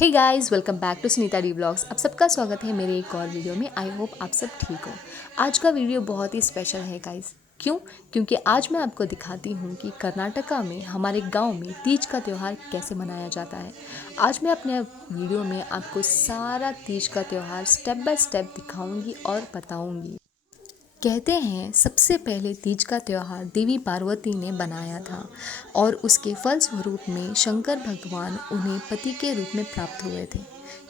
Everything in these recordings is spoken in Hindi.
Hey guys, welcome back to Sunita D vlogs. आप सबका स्वागत है मेरे एक और वीडियो में। आई होप आप सब ठीक हो। आज का वीडियो बहुत ही स्पेशल है गाइस। क्यों? क्योंकि आज मैं आपको दिखाती हूँ कि कर्नाटका में हमारे गांव में तीज का त्यौहार कैसे मनाया जाता है। आज मैं अपने वीडियो में आपको सारा तीज का त्यौहार स्टेप बाय स्टेप दिखाऊंगी और बताऊंगी। कहते हैं सबसे पहले तीज का त्यौहार देवी पार्वती ने बनाया था और उसके फलस्वरूप में शंकर भगवान उन्हें पति के रूप में प्राप्त हुए थे।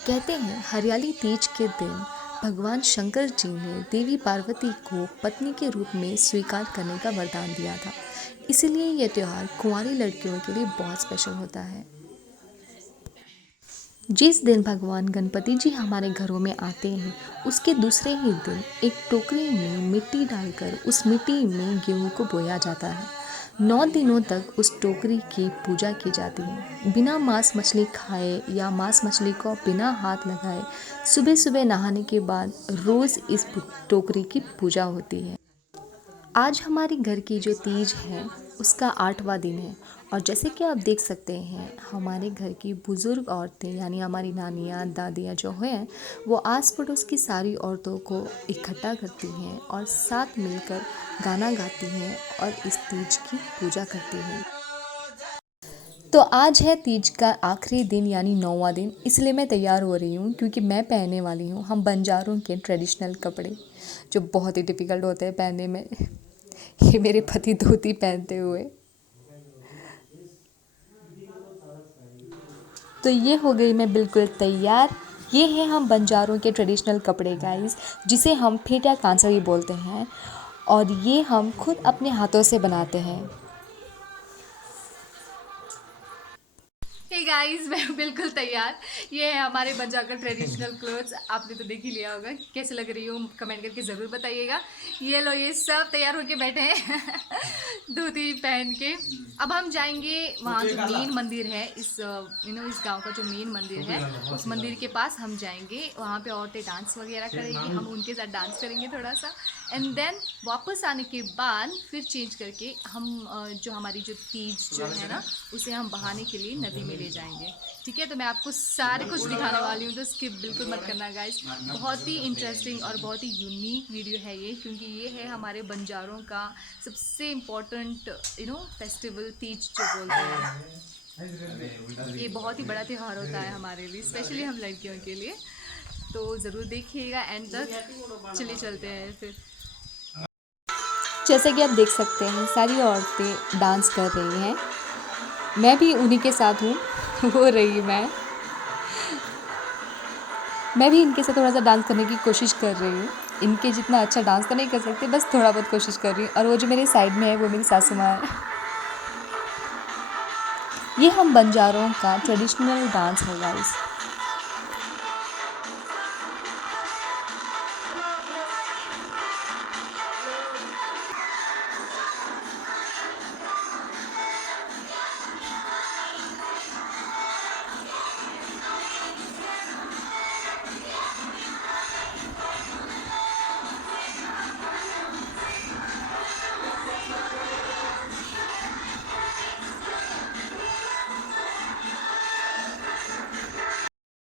कहते हैं हरियाली तीज के दिन भगवान शंकर जी ने देवी पार्वती को पत्नी के रूप में स्वीकार करने का वरदान दिया था। इसलिए यह त्यौहार कुंवारी लड़कियों के लिए बहुत स्पेशल होता है। जिस दिन भगवान गणपति जी हमारे घरों में आते हैं उसके दूसरे ही दिन एक टोकरी में मिट्टी डालकर उस मिट्टी में गेहूं को बोया जाता है। 9 दिनों तक उस टोकरी की पूजा की जाती है। बिना मांस मछली खाए या मांस मछली को बिना हाथ लगाए सुबह सुबह नहाने के बाद रोज़ इस टोकरी की पूजा होती है। आज हमारे घर की जो तीज है उसका 8वां दिन है और जैसे कि आप देख सकते हैं हमारे घर की बुज़ुर्ग औरतें यानी हमारी नानियाँ दादियाँ जो हैं वो आस पड़ोस की सारी औरतों को इकट्ठा करती हैं और साथ मिलकर गाना गाती हैं और इस तीज की पूजा करती हैं। तो आज है तीज का आखिरी दिन यानी 9वां दिन, इसलिए मैं तैयार हो रही हूँ क्योंकि मैं पहनने वाली हूँ हम बंजारों के ट्रेडिशनल कपड़े जो बहुत ही डिफ़िकल्ट होते हैं पहनने में। ये मेरे पति धोती पहनते हुए। तो ये हो गई मैं बिल्कुल तैयार। ये है हम बंजारों के ट्रेडिशनल कपड़े गाइस, जिसे हम फेटा कांसड़ी बोलते हैं और ये हम खुद अपने हाथों से बनाते हैं। हे गाइस, मैं बिल्कुल तैयार। ये है हमारे बंजारा का ट्रेडिशनल क्लोथ्स। आपने तो देख ही लिया होगा कैसे लग रही हूँ, कमेंट करके ज़रूर बताइएगा। ये लो, ये सब तैयार होके बैठे हैं धोती पहन के। अब हम जाएंगे वहाँ जो मेन मंदिर है, इस इस गांव का जो मेन मंदिर है उस मंदिर के पास हम जाएंगे। वहाँ पे औरतें डांस वगैरह करेंगी, हम उनके साथ डांस करेंगे थोड़ा सा। एंड देन वापस आने के बाद फिर चेंज करके हम जो हमारी जो तीज जो है ना उसे हम बहाने के लिए नदी में ले जाएंगे। ठीक है, तो मैं आपको सारे कुछ दिखाने वाली हूँ, तो स्किप बिल्कुल मत करना गाइस। बहुत ही इंटरेस्टिंग और बहुत ही यूनिक वीडियो है ये, क्योंकि ये है हमारे बंजारों का सबसे इम्पोर्टेंट फेस्टिवल तीज जो बोलते हैं। ये बहुत ही बड़ा त्यौहार होता है हमारे लिए, स्पेशली हम लड़कियों के लिए। तो ज़रूर देखिएगा एंड तक। चलिए चलते हैं फिर। जैसे कि आप देख सकते हैं सारी औरतें डांस कर रही हैं, मैं भी उन्हीं के साथ हूँ। हो रही मैं भी इनके साथ थोड़ा सा डांस करने की कोशिश कर रही हूँ। इनके जितना अच्छा डांस तो नहीं कर सकते, बस थोड़ा बहुत कोशिश कर रही हूँ। और वो जो मेरे साइड में है वो मेरी सासू माँ है। ये हम बंजारों का ट्रेडिशनल डांस है गाइस।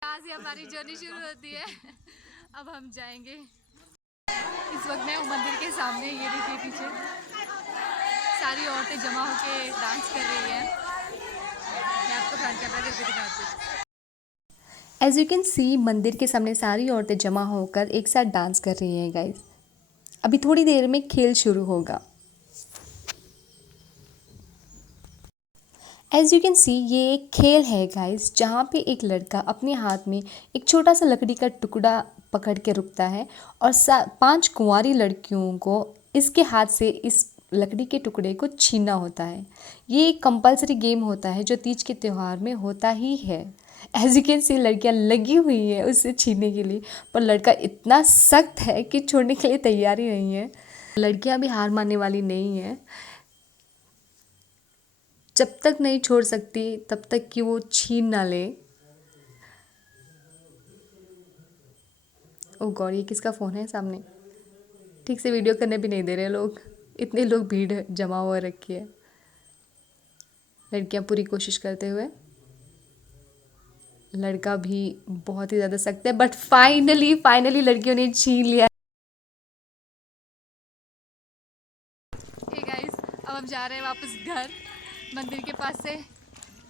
यहाँ से हमारी जर्नी शुरू होती है। अब हम जाएंगे। इस वक्त मैं हूँ मंदिर के सामने, ये देखिए पीछे सारी औरतें जमा होके डांस कर रही हैं। मैं आपको फ्रंट कैमरा करके दिखाती हूँ। एज यू कैन सी मंदिर के सामने सारी औरतें जमा होकर एक साथ डांस कर रही हैं गाइस। अभी थोड़ी देर में खेल शुरू होगा। एज यू कैन सी ये एक खेल है गाइस, जहाँ पे एक लड़का अपने हाथ में एक छोटा सा लकड़ी का टुकड़ा पकड़ के रुकता है और 5 कुंवारी लड़कियों को इसके हाथ से इस लकड़ी के टुकड़े को छीनना होता है। ये एक कंपलसरी गेम होता है जो तीज के त्यौहार में होता ही है। एज यू कैन सी लड़कियाँ लगी हुई हैं उससे छीनने के लिए, पर लड़का इतना सख्त है कि छोड़ने के लिए तैयार ही नहीं है। लड़कियाँ भी हार मानने वाली नहीं हैं। जब तक नहीं छोड़ सकती तब तक कि वो छीन ना ले। ओ गॉड, ये किसका फ़ोन है सामने? ठीक से वीडियो करने भी नहीं दे रहे लोग, इतने लोग भीड़ जमा हुआ रखी है। लड़कियां पूरी कोशिश करते हुए लड़का भी बहुत ही ज़्यादा सख्त है, बट फाइनली लड़कियों ने छीन लिया। हे गाइस, अब हम जा रहे हैं वापस घर मंदिर के पास से।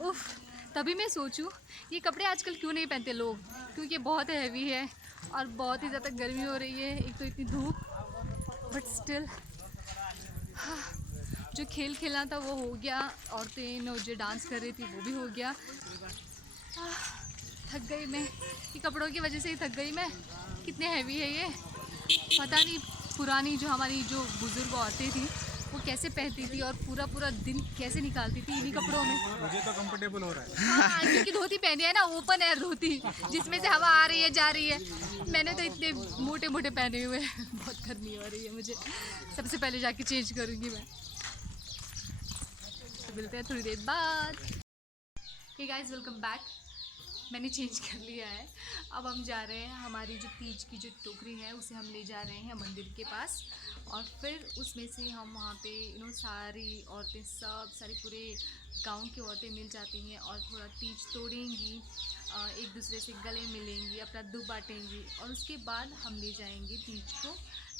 उफ, तभी मैं सोचूं ये कपड़े आजकल क्यों नहीं पहनते लोग, क्योंकि बहुत हैवी है और बहुत ही ज़्यादा गर्मी हो रही है, एक तो इतनी धूप। बट स्टिल जो खेल खेलना था वो हो गया, औरतें जो डांस कर रही थी वो भी हो गया। थक गई मैं, ये कपड़ों की वजह से ही थक गई मैं। कितने हैवी है ये, पता नहीं पुरानी जो हमारी जो बुजुर्ग औरतें थी वो कैसे पहनती थी और पूरा पूरा दिन कैसे निकालती थी इन्हीं कपड़ों में। मुझे तो कंफर्टेबल हो रहा है। हाँ, क्योंकि धोती पहनी है ना, ओपन एयर धोती जिसमें से हवा आ रही है जा रही है। मैंने तो इतने मोटे मोटे पहने हुए हैं, बहुत गर्मी हो रही है मुझे। सबसे पहले जाके चेंज करूँगी मैं, तो मिलते हैं थोड़ी देर बाद। Hey guys, welcome back. मैंने चेंज कर लिया है। अब हम जा रहे हैं, हमारी जो तीज की जो टोकरी है उसे हम ले जा रहे हैं मंदिर के पास, और फिर उसमें से हम वहाँ पे सारी औरतें, सब सारी पूरे गांव की औरतें मिल जाती हैं और थोड़ा तीज तोड़ेंगी, एक दूसरे से गले मिलेंगी, अपना दुख बांटेंगी, और उसके बाद हम ले जाएंगे तीज को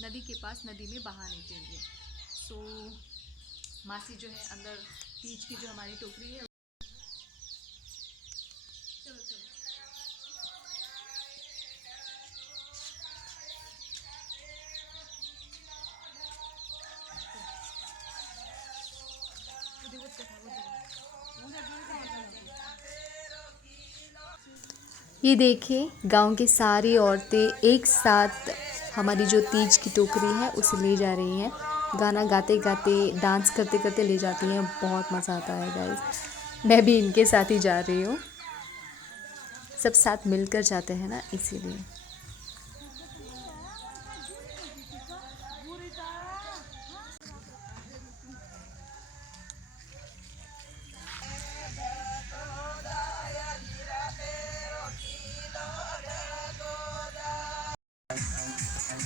नदी के पास, नदी में बहाने के लिए। सो मासी जो है अंदर तीज की जो हमारी टोकरी है, चलो चलो। ये देखिए, गांव की सारी औरतें एक साथ हमारी जो तीज की टोकरी है उसे ले जा रही हैं। गाना गाते गाते, डांस करते करते ले जाती हैं। बहुत मज़ा आता है गाइस। मैं भी इनके साथ ही जा रही हूँ। सब साथ मिलकर जाते हैं ना, इसीलिए।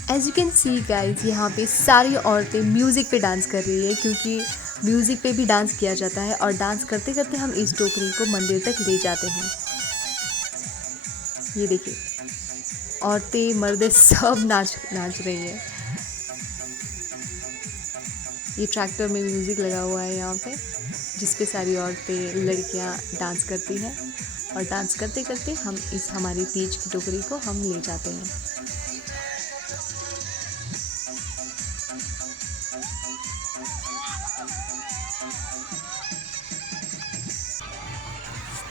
As you can see guys, यहाँ पे सारी औरतें म्यूज़िक पे डांस कर रही है, क्योंकि म्यूज़िक पे भी डांस किया जाता है। और डांस करते करते हम इस टोकरी को मंदिर तक ले जाते हैं। ये देखिए, औरतें मर्द सब नाच रही है। ये ट्रैक्टर में म्यूज़िक लगा हुआ है यहाँ पे, जिस पे सारी औरतें, लड़कियाँ डांस करती हैं। और डांस करते करते हम इस हमारी तीज की टोकरी को हम ले जाते हैं।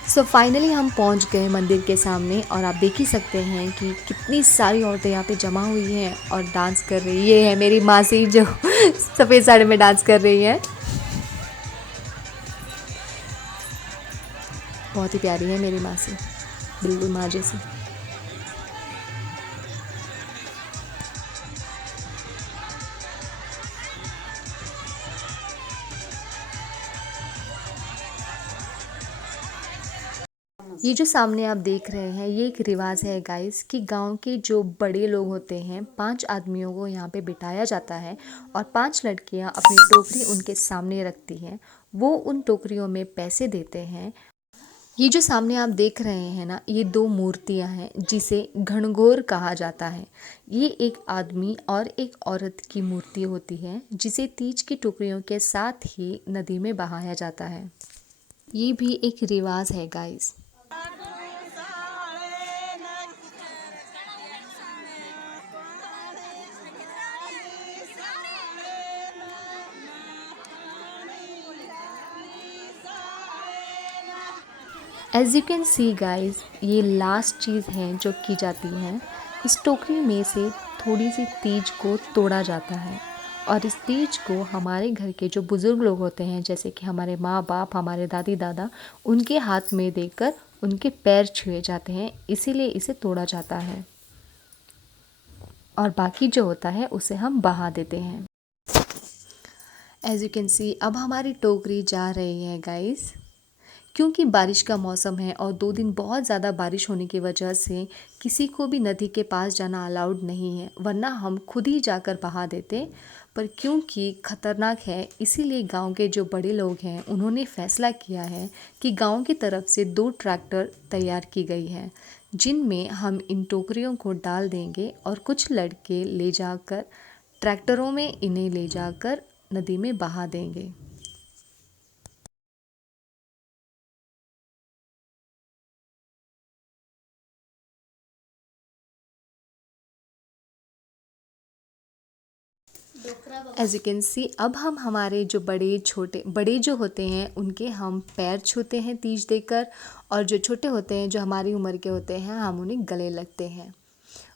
सो फाइनली हम पहुंच गए मंदिर के सामने, और आप देख ही सकते हैं कि कितनी सारी औरतें यहाँ पे जमा हुई हैं और डांस कर रही है। ये है मेरी मासी जो सफ़ेद साड़ी में डांस कर रही है। बहुत ही प्यारी है मेरी मासी, बिल्कुल माँ जैसी। ये जो सामने आप देख रहे हैं, ये एक रिवाज है गाइस, कि गांव के जो बड़े लोग होते हैं, 5 आदमियों को यहाँ पे बिठाया जाता है और 5 लड़कियाँ अपनी टोकरी उनके सामने रखती हैं। वो उन टोकरियों में पैसे देते हैं। ये जो सामने आप देख रहे हैं ना, ये 2 मूर्तियाँ हैं, जिसे घणघोर कहा जाता है। ये एक आदमी और एक औरत की मूर्ति होती है, जिसे तीज की टोकरियों के साथ ही नदी में बहाया जाता है। ये भी एक रिवाज है guys. As you can see guys, ये लास्ट चीज़ है जो की जाती है। इस टोकरी में से थोड़ी सी तीज को तोड़ा जाता है, और इस तीज को हमारे घर के जो बुज़ुर्ग लोग होते हैं, जैसे कि हमारे माँ बाप, हमारे दादी दादा, उनके हाथ में देकर उनके पैर छुए जाते हैं, इसीलिए इसे तोड़ा जाता है। और बाकी जो होता है उसे हम बहा देते हैं। एज़ यू कैन सी, अब हमारी टोकरी जा रही है गाइस। क्योंकि बारिश का मौसम है और 2 दिन बहुत ज़्यादा बारिश होने की वजह से किसी को भी नदी के पास जाना अलाउड नहीं है, वरना हम खुद ही जाकर बहा देते। पर क्योंकि खतरनाक है इसीलिए गांव के जो बड़े लोग हैं उन्होंने फैसला किया है कि गांव की तरफ से 2 ट्रैक्टर तैयार की गई है जिनमें हम इन टोकरियों को डाल देंगे और कुछ लड़के ले जाकर ट्रैक्टरों में इन्हें ले जाकर नदी में बहा देंगे। एज यू कैन सी अब हम हमारे जो बड़े जो होते हैं उनके हम पैर छूते हैं तीज देकर, और जो छोटे होते हैं जो हमारी उम्र के होते हैं हम उन्हें गले लगते हैं।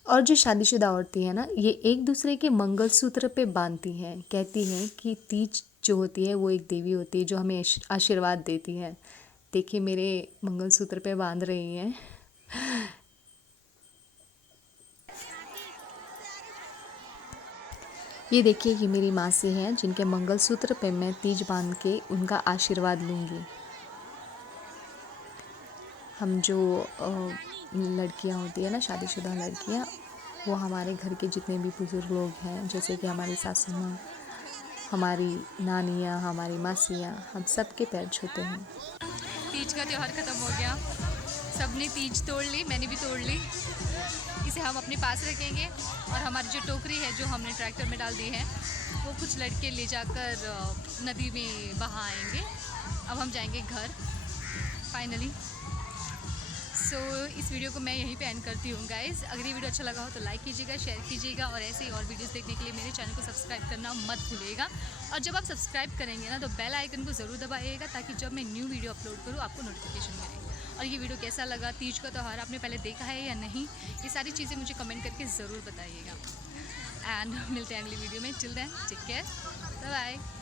और जो शादीशुदा औरतें हैं ना, ये एक दूसरे के मंगलसूत्र पे बांधती हैं, कहती हैं कि तीज जो होती है वो एक देवी होती है जो हमें आशीर्वाद देती है। देखिए मेरे मंगलसूत्र पे बांध रही हैं। ये देखिए ये मेरी मासी हैं जिनके मंगलसूत्र पे मैं तीज बांध के उनका आशीर्वाद लूँगी। हम जो लड़कियां होती है ना, शादीशुदा लड़कियां, वो हमारे घर के जितने भी बुज़ुर्ग लोग हैं, जैसे कि हमारी सासू माँ, हमारी नानियाँ, हमारी मासियाँ, हम सबके पैर छूते हैं। तीज का त्यौहार ख़त्म हो गया, सबने तीज तोड़ ली, मैंने भी तोड़ ली। इसे हम अपने पास रखेंगे और हमारी जो टोकरी है जो हमने ट्रैक्टर में डाल दी है वो कुछ लड़के ले जाकर नदी में बहाएंगे। अब हम जाएंगे घर फाइनली। सो इस वीडियो को मैं यहीं पे एंड करती हूँ गाइज़। अगर ये वीडियो अच्छा लगा हो तो लाइक कीजिएगा, शेयर कीजिएगा और ऐसे ही और वीडियोस देखने के लिए मेरे चैनल को सब्सक्राइब करना मत भूलिएगा। और जब आप सब्सक्राइब करेंगे ना तो बेल आइकन को ज़रूर दबाइएगा ताकि जब मैं न्यू वीडियो अपलोड करूँ आपको नोटिफिकेशन मिले। और ये वीडियो कैसा लगा, तीज का त्यौहार आपने पहले देखा है या नहीं, ये सारी चीज़ें मुझे कमेंट करके ज़रूर बताइएगा। एंड मिलते हैं अगली वीडियो में। Till then take care, bye bye.